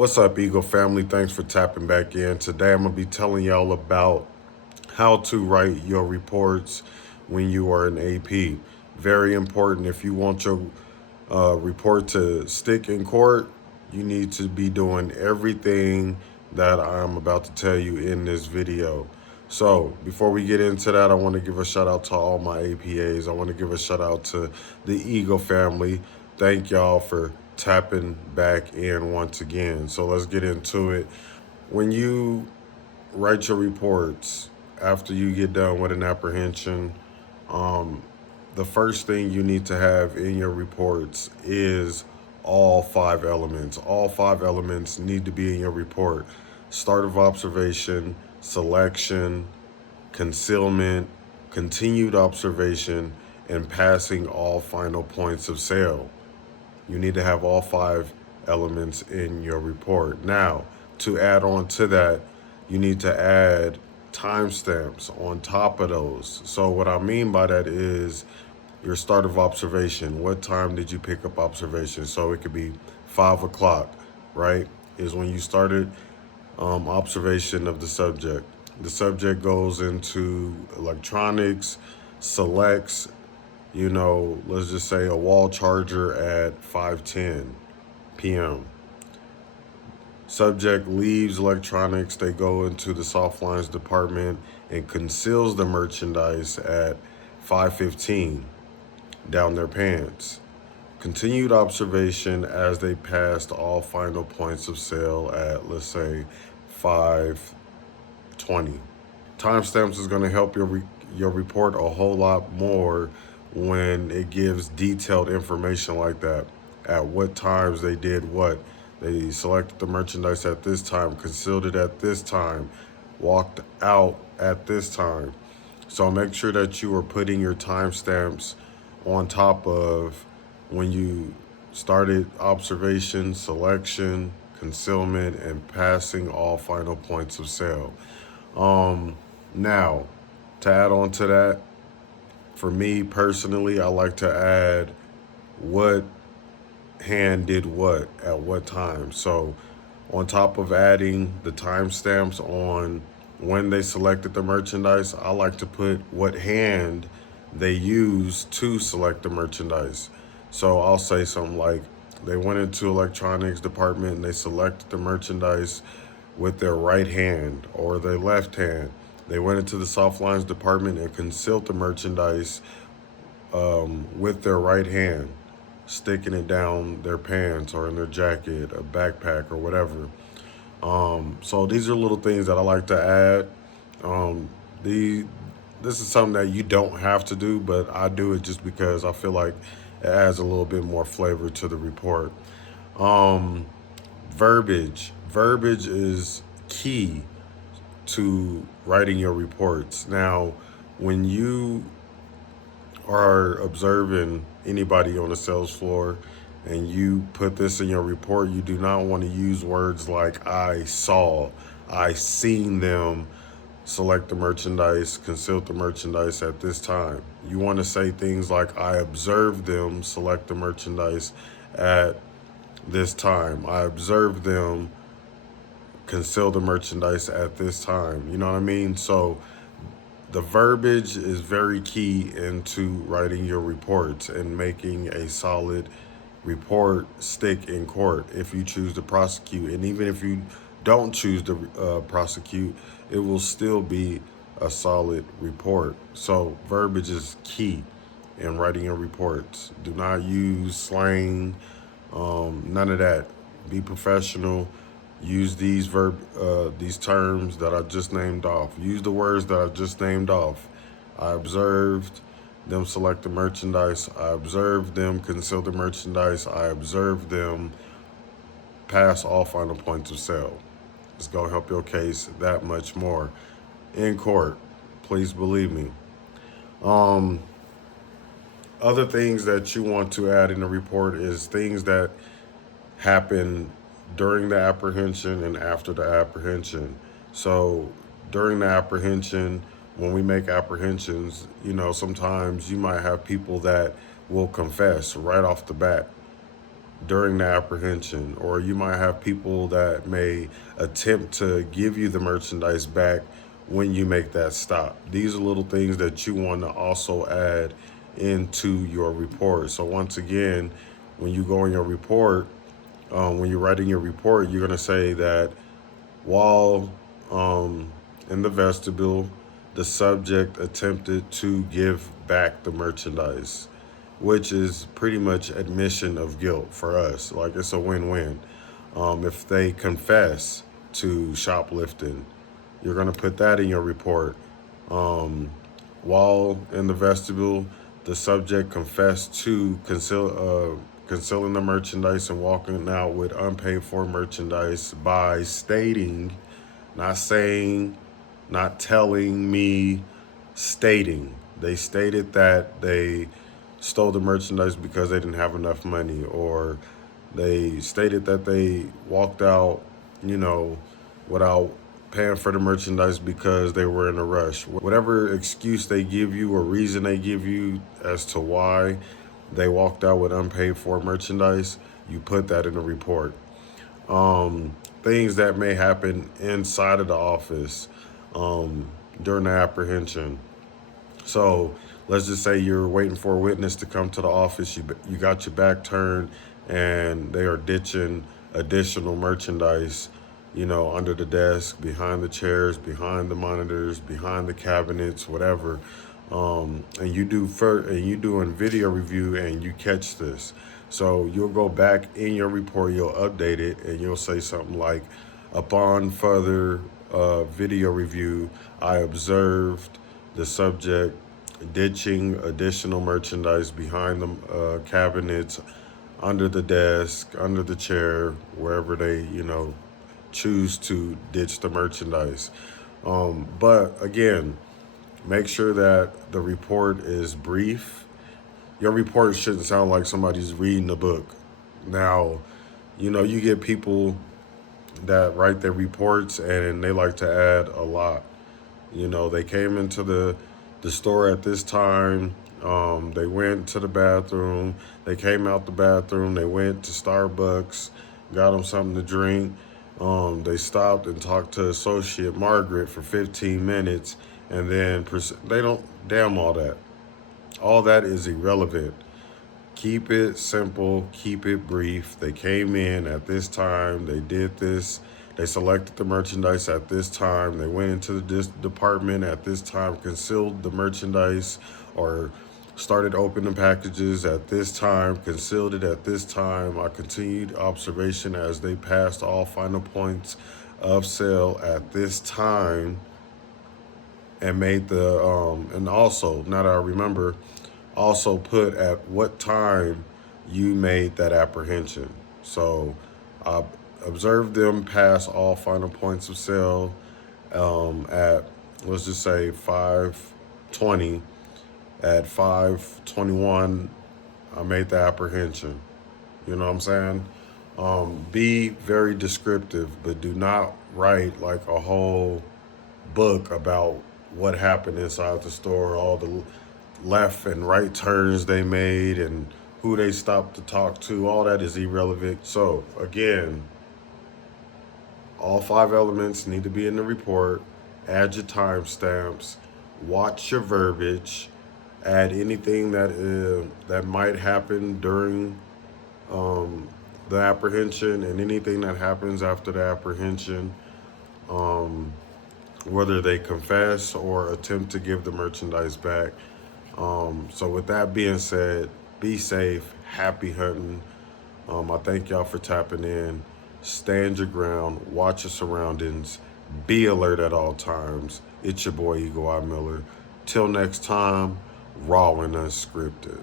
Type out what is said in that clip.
What's up, Eagle family? Thanks for tapping back in. Today, I'm going to be telling y'all about how to write your reports when you are an AP. Very important. If you want your report to stick in court, you need to be doing everything that I'm about to tell you in this video. So, before we get into that, I want to give a shout out to all my APAs. I want to give a shout out to the Eagle family. Thank y'all for tapping back in once again. So, let's get into it. When you write your reports after you get done with an apprehension, the first thing you need to have in your reports is all five elements. All five elements need to be in your report: start of observation, selection, concealment, continued observation, and passing all final points of sale. You need to have all five elements in your report. Now, to add on to that, you need to add timestamps on top of those. So, what I mean by that is your start of observation. What time did you pick up observation? So, it could be 5 o'clock, right? Is when you started observation of the subject. The subject goes into electronics, selects, let's just say a wall charger at 5:10 p.m. Subject leaves electronics, they go into the soft lines department and conceals the merchandise at 5:15 down their pants. Continued observation as they passed all final points of sale at, let's say, 5:20. Timestamps is going to help your report a whole lot more when it gives detailed information like that. At what times they did what. They selected the merchandise at this time, concealed it at this time, walked out at this time. So make sure that you are putting your timestamps on top of when you started observation, selection, concealment, and passing all final points of sale. Now, to add on to that, for me personally, I like to add what hand did what at what time. So, on top of adding the timestamps on when they selected the merchandise, I like to put what hand they used to select the merchandise. So, I'll say something like they went into electronics department and they selected the merchandise with their right hand or their left hand. They went into the soft lines department and concealed the merchandise with their right hand, sticking it down their pants or in their jacket, a backpack, or whatever. So these are little things that I like to add. This is something that you don't have to do, but I do it just because I feel like it adds a little bit more flavor to the report. Um, verbiage is key to writing your reports. Now, when you are observing anybody on the sales floor and you put this in your report, you do not want to use words like I saw, I seen them select the merchandise, conceal the merchandise at this time. You want to say things like I observed them select the merchandise at this time. I observed them conceal the merchandise at this time. You know what I mean? So the verbiage is very key into writing your reports and making a solid report stick in court if you choose to prosecute. And even if you don't choose to prosecute, it will still be a solid report. So verbiage is key in writing your reports. Do not use slang, none of that. Be professional. Use these terms that I just named off. Use the words that I just named off. I observed them select the merchandise. I observed them conceal the merchandise. I observed them pass all final points of sale. It's going to help your case that much more in court. Please believe me. Um, Other things that you want to add in the report is things that happen during the apprehension and after the apprehension. So during the apprehension, when we make apprehensions, sometimes you might have people that will confess right off the bat. during the apprehension, or you might have people that may attempt to give you the merchandise back when you make that stop. These are little things that you want to also add into your report. So once again, when you go in your report, when you're writing your report, you're going to say that while in the vestibule, the subject attempted to give back the merchandise, which is pretty much admission of guilt for us. Like, it's a win-win. If they confess to shoplifting, you're going to put that in your report. While in the vestibule, the subject confessed to concealing the merchandise and walking out with unpaid for merchandise by stating, not saying, not telling me, stating. They stated that they stole the merchandise because they didn't have enough money, or they stated that they walked out, without paying for the merchandise because they were in a rush. Whatever excuse they give you or reason they give you as to why they walked out with unpaid for merchandise, you put that in the report. Things that may happen inside of the office during the apprehension. So let's just say you're waiting for a witness to come to the office. You got your back turned, and they are ditching additional merchandise, under the desk, behind the chairs, behind the monitors, behind the cabinets, whatever. And you doing video review, and you catch this. So you'll go back in your report, you'll update it, and you'll say something like, upon further video review, I observed the subject ditching additional merchandise behind the cabinets, under the desk, under the chair, wherever they, choose to ditch the merchandise. But again, make sure that the report is brief. Your report shouldn't sound like somebody's reading a book. Now, you get people that write their reports and they like to add a lot. They came into the store at this time. They went to the bathroom. They came out the bathroom. They went to Starbucks, got them something to drink. They stopped and talked to Associate Margaret for 15 minutes, and then they don't, damn all that. All that is irrelevant. Keep it simple, keep it brief. They came in at this time, they did this, they selected the merchandise at this time, they went into this department at this time, concealed the merchandise, or started opening packages at this time, concealed it at this time. I continued observation as they passed all final points of sale at this time, and made and also, now that I remember, also put at what time you made that apprehension. So I observed them pass all final points of sale at, let's just say, 5:20. At 5:21, I made the apprehension. You know what I'm saying? Be very descriptive, but do not write like a whole book about what happened inside the store, all the left and right turns they made, and who they stopped to talk to. All that is irrelevant. So again, all 5 elements need to be in the report. Add your timestamps. Watch your verbiage. Add anything that might happen during the apprehension, and anything that happens after the apprehension, whether they confess or attempt to give the merchandise back. So with that being said, be safe, happy hunting. I thank y'all for tapping in. Stand your ground, watch your surroundings, be alert at all times. It's your boy, Eagle Eye Miller. Till next time, raw and unscripted.